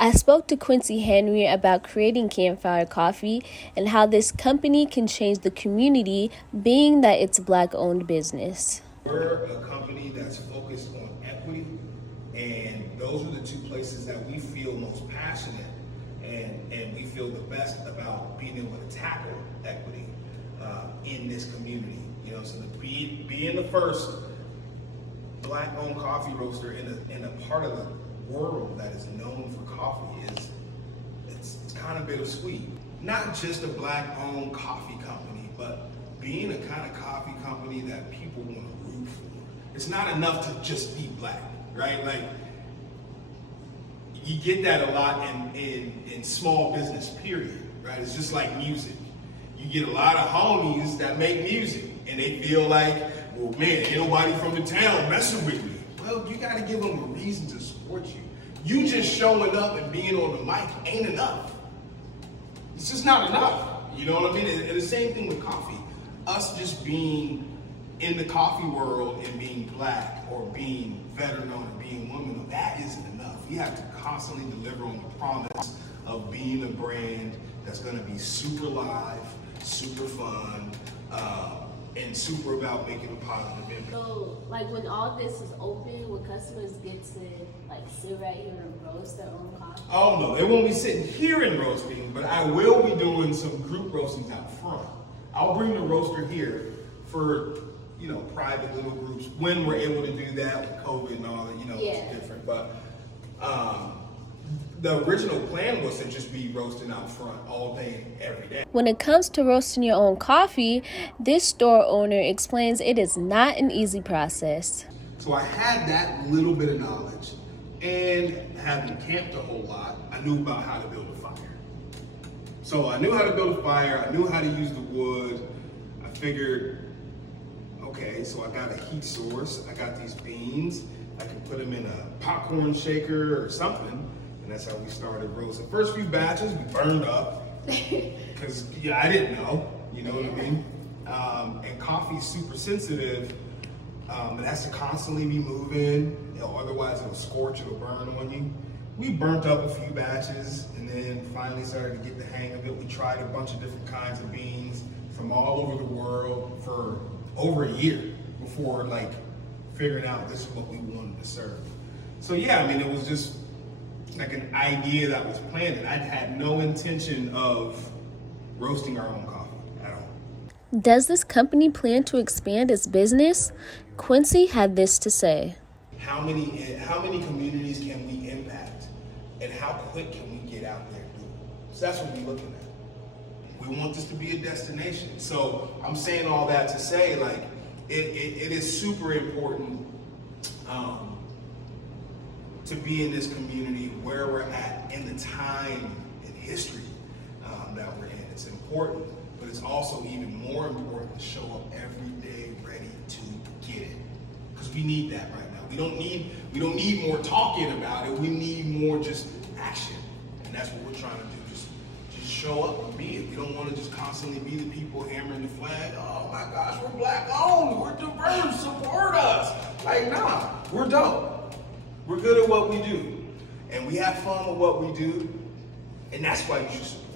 I spoke to Qunicy Henry about creating Campfire Coffee and how this company can change the community, being that it's a Black-owned business. We're a company that's focused on equity, and those are the two places that we feel most passionate and we feel the best about being able to tackle equity in this community. You know, so being the first Black-owned coffee roaster in a part of the world that is known for coffee it's kind of bittersweet. Not just a Black-owned coffee company, but being a kind of coffee company that people want to root for. It's not enough to just be Black, right? Like, you get that a lot in small business, period, right? It's just like music. You get a lot of homies that make music, and they feel like, well, man, ain't nobody from the town messing with me. Well, you got to give them a reason to support you. You just showing up and being on the mic ain't enough. It's just not enough. You know what I mean? And the same thing with coffee. Us just being in the coffee world and being Black or being veteran or being woman, that isn't enough. You have to constantly deliver on the promise of being a brand that's going to be super live, super fun, and super about making a positive impact. So, like, when all this is open, when customers get to, like, sit right here and roast their own coffee? Oh no, they won't be sitting here and roasting, but I will be doing some group roastings out front. I'll bring the roaster here for, you know, private little groups when we're able to do that with COVID and all that, you know, It's different. But the original plan was to just be roasting out front all day, every day. When it comes to roasting your own coffee, this store owner explains it is not an easy process. So I had that little bit of knowledge, and having camped a whole lot, I knew about how to build a fire. So I knew how to build a fire, I knew how to use the wood. I figured, okay, so I got a heat source, I got these beans, I can put them in a popcorn shaker or something, and that's how we started roasting. The first few batches we burned up, because I didn't know, you know what I mean? And coffee's super sensitive. It has to constantly be moving, you know, otherwise it'll scorch, it'll burn on you. We burnt up a few batches and then finally started to get the hang of it. We tried a bunch of different kinds of beans from all over the world for over a year before, like, figuring out this is what we wanted to serve. So yeah, I mean, it was just like an idea that was planted. I had no intention of roasting our own coffee at all. Does this company plan to expand its business? Qunicy had this to say. How many communities can we impact, and how quick can we get out there and do it? So that's what we're looking at. We want this to be a destination. So I'm saying all that to say, like, it is super important to be in this community where we're at in the time and history that we're in. It's important, but it's also even more important to show up every day ready to get it, because we need that right now. We don't need more talking about it. We need more just action, and that's what we're trying to do. Just show up and be it. We don't want to just constantly be the people hammering the flag. Oh my gosh, we're Black-owned. We're diverse. Support us. Like, nah, we're dope. We're good at what we do, and we have fun with what we do, and that's why you should support